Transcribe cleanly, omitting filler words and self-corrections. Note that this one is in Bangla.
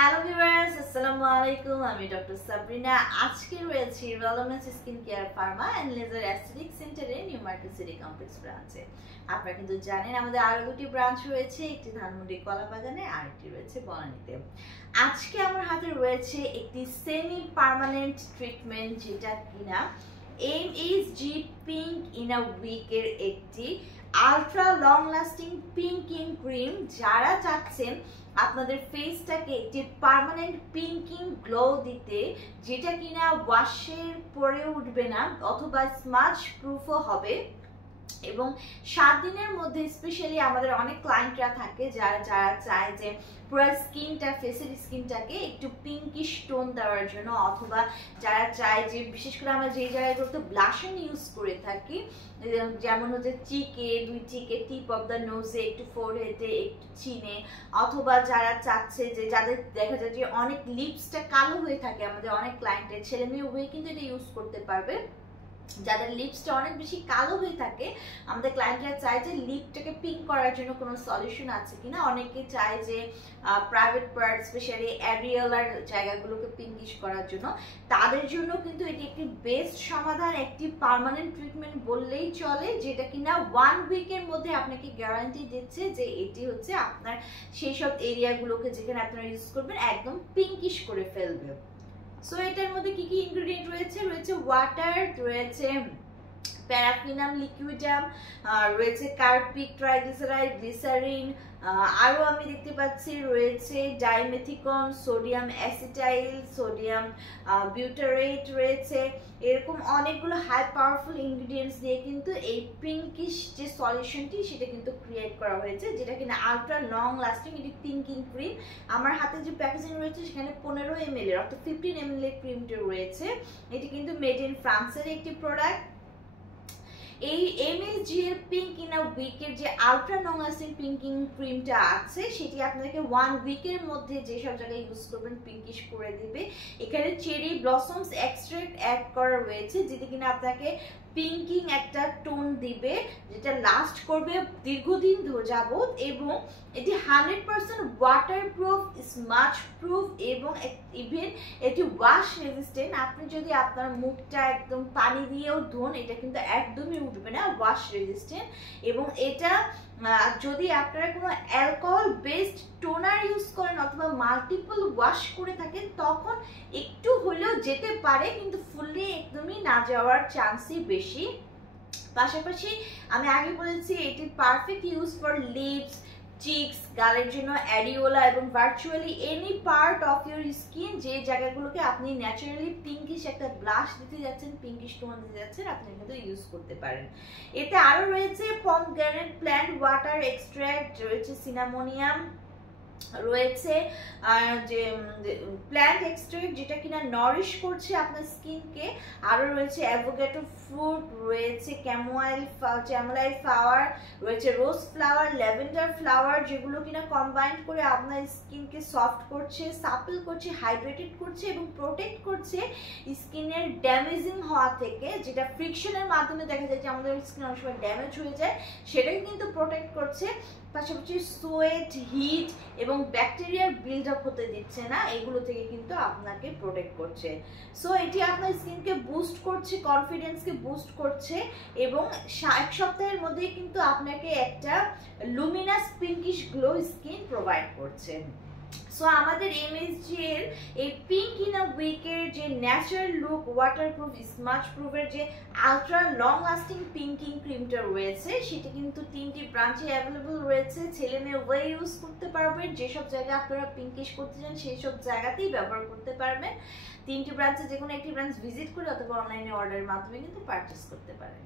হ্যালো ভিউয়ার্স, আসসালামু আলাইকুম। আমি ডক্টর সাবরিনা। আজকে রয়েছি wellness skin care pharma and laser aesthetic সেন্টারে নিউ মার্কেট সিটি কমপ্লেক্স ব্রাঞ্চে। আপনারা কিন্তু জানেন আমাদের আরো দুটি ব্রাঞ্চ রয়েছে, একটি ধানমন্ডি কলাবাগানে আর একটি রয়েছে বনানীতে। আজকে আমার হাতে রয়েছে একটি সেমি পার্মানেন্ট ট্রিটমেন্ট, যেটা কিনা MSG পিঙ্ক ইন আ উইকের একটি আলট্রা লং লাস্টিং পিঙ্কিং ক্রিম। যারা চাচ্ছেন আপনাদের ফেসটাকে একটি পার্মানেন্ট পিঙ্কিং গ্লো দিতে, যেটা কিনা ওয়াশের পরে উঠবে না অথবা স্মাজ প্রুফও হবে, এবং 7 দিনের মধ্যে স্পেশালি আমাদের অনেক ক্লায়েন্টরা থাকে যারা চায় যে পুরো স্কিনটা, ফেসের স্কিনটাকে একটু পিঙ্কিশ টোন দেওয়ার জন্য, অথবা যারা চায় যে বিশেষ করে আমরা যেই জায়গাগুলোতে ব্লাশন ইউজ করে থাকি, যেমন হচ্ছে চিকে, 2 চিকে, টিপ অফ দ্য নোজে, একটু ফোরহেডে, একটু চিনে, অথবা যারা চাচ্ছে যে যাদের দেখা যায় যে অনেক লিপসটা কালো হয়ে থাকে, আমাদের অনেক ক্লায়েন্টের ছেলে মেয়ে উভয় কিন্তু এটা ইউজ করতে পারবে। যাদের লিপসটা অনেক বেশি কালো হয়ে থাকে, আমাদের ক্লায়েন্টরা চায় যে লিপটাকে পিঙ্ক করার জন্য কোনো সলিউশন আছে কিনা। অনেকে চায় যে প্রাইভেট পার্ট, স্পেশালি অ্যারিয়ালার জায়গাগুলোকে পিঙ্কিশ করার জন্য, তাদের জন্য কিন্তু এটি একটি বেস্ট সমাধান, একটি পার্মানেন্ট ট্রিটমেন্ট বললেই চলে, যেটা কিনা 1 উইকের মধ্যে আপনাকে গ্যারান্টি দিচ্ছে যে এটি হচ্ছে আপনার সেই সব এরিয়াগুলোকে যেখানে আপনারা ইউজ করবেন একদম পিঙ্কিশ করে ফেলবে। সো এটার মধ্যে কি কি ইনগ্রেডিয়েন্ট রয়েছে? রয়েছে ওয়াটার, রয়েছে প্যারাফিনাম লিকুইডাম, রয়েছে কার্পিক, ট্রাইগ্লিসারাইড, গ্লিসারিন, আরও আমি দেখতে পাচ্ছি রয়েছে dimethicone, sodium acetyl, sodium butyrate রয়েছে। এরকম অনেকগুলো হাই পাওয়ারফুল ইনগ্রিডিয়েন্টস দিয়ে কিন্তু এই পিঙ্কিশ যে সলিউশনটি সেটা কিন্তু ক্রিয়েট করা হয়েছে, যেটা কিনা আলট্রা লং লাস্টিং এটি পিঙ্কিং ক্রিম। আমার হাতে যে প্যাকেজিং রয়েছে সেখানে 15 ml এর অর্থাৎ 15 ml এর ক্রিমটি রয়েছে। এটি কিন্তু মেড ইন ফ্রান্সের একটি প্রোডাক্ট। এই MSG এর পিঙ্ক ইন আ উইকের যে আলট্রা লং লাস্টিং পিঙ্কিং ক্রিমটা আছে, সেটি আপনাকে 1 উইকের মধ্যে যেসব জায়গায় ইউজ করবেন পিঙ্কিশ করে দিবে। এখানে চেরি ব্লসমস এক্সট্রাক্ট অ্যাড করা রয়েছে, যেটি কিনা আপনাকে পিঙ্কিং একটা টোন দিবে, যেটা লাস্ট করবে দীর্ঘদিন যাবত, এবং এটি 100% ওয়াটারপ্রুফ, স্মাজ প্রুফ, এবং ইভেন এটি ওয়াশ রেজিস্ট্যান্ট। আপনি যদি আপনার মুখটা একদম পানি দিয়েও ধোন, এটা কিন্তু একদমই উঠবে না, ওয়াশ রেজিস্ট্যান্ট। এবং এটা যদি আপনারা কোনো অ্যালকোহল বেসড টোনার ইউজ করেন অথবা মাল্টিপল ওয়াশ করে থাকেন, তখন একটু হলেও যেতে পারে, কিন্তু ফুললি একদমই না যাওয়ার চান্সই বেশি। পাশাপাশি আমি আগে বলেছি এটি perfect use for lips, cheeks, গালের জন্য অ্যারিওলা, এবং virtually any part of your skin, যে জায়গাগুলোকে আপনি ন্যাচারালি পিঙ্কিশ একটা ব্লাশ দিতে যাচ্ছেন, পিঙ্কিশ টোন দিতে যাচ্ছেন, আপনি কিন্তু ইউজ করতে পারেন। এতে আরও রয়েছে পমগ্রেনেট প্ল্যান্ট ওয়াটার এক্সট্র্যাক্ট, রয়েছে সিনামোনিয়াম, রয়েছে যে প্ল্যান্ট এক্সট্রাক্ট যেটা কিনা নরিশ করছে আপনার স্কিনকে, আরও রয়েছে অ্যাভোকাডো ফ্রুট, রয়েছে ক্যামোমাইল ফ্লাওয়ার, রয়েছে রোজ ফ্লাওয়ার, ল্যাভেন্ডার ফ্লাওয়ার, যেগুলো কিনা কম্বাইন্ড করে আপনার স্কিনকে সফট করছে, সাপল করছে, হাইড্রেটেড করছে এবং প্রোটেক্ট করছে স্কিনের ড্যামেজিং হওয়া থেকে, যেটা ফ্রিকশনের মাধ্যমে দেখা যায় যে আমাদের স্কিন অনেক সময় ড্যামেজ হয়ে যায়, সেটাকে কিন্তু প্রোটেক্ট করছে। পাশাপাশি সোয়েট, হিট এবং ব্যাকটেরিয়ার বিল্ড আপ হতে দিচ্ছে না, এগুলো থেকে কিন্তু আপনাকে প্রোটেক্ট করছে। সো এটি আপনার স্কিনকে বুস্ট করছে, কনফিডেন্সকে বুস্ট করছে, এবং 1 সপ্তাহের মধ্যেই কিন্তু আপনাকে একটা Luminous pinkish glow skin provide করছে। সো আমাদের MSG এর এই পিঙ্ক ইন আ উইকের যে ন্যাচারাল লুক, ওয়াটারপ্রুফ, স্মাজ প্রুফের যে আলট্রা লং লাস্টিং পিঙ্কিং ক্রিমটা রয়েছে, সেটা কিন্তু 3টি ব্রাঞ্চে অ্যাভেলেবল রয়েছে। ছেলে মেয়ে উভয় ইউজ করতে পারবেন, যেসব জায়গায় আপনারা পিঙ্কিশ করতে চান সেই সব জায়গাতেই ব্যবহার করতে পারবেন। 3টি ব্রাঞ্চে যে কোনো একটি ব্রাঞ্চ ভিজিট করে অথবা অনলাইনে অর্ডারের মাধ্যমে কিন্তু পারচেস করতে পারেন।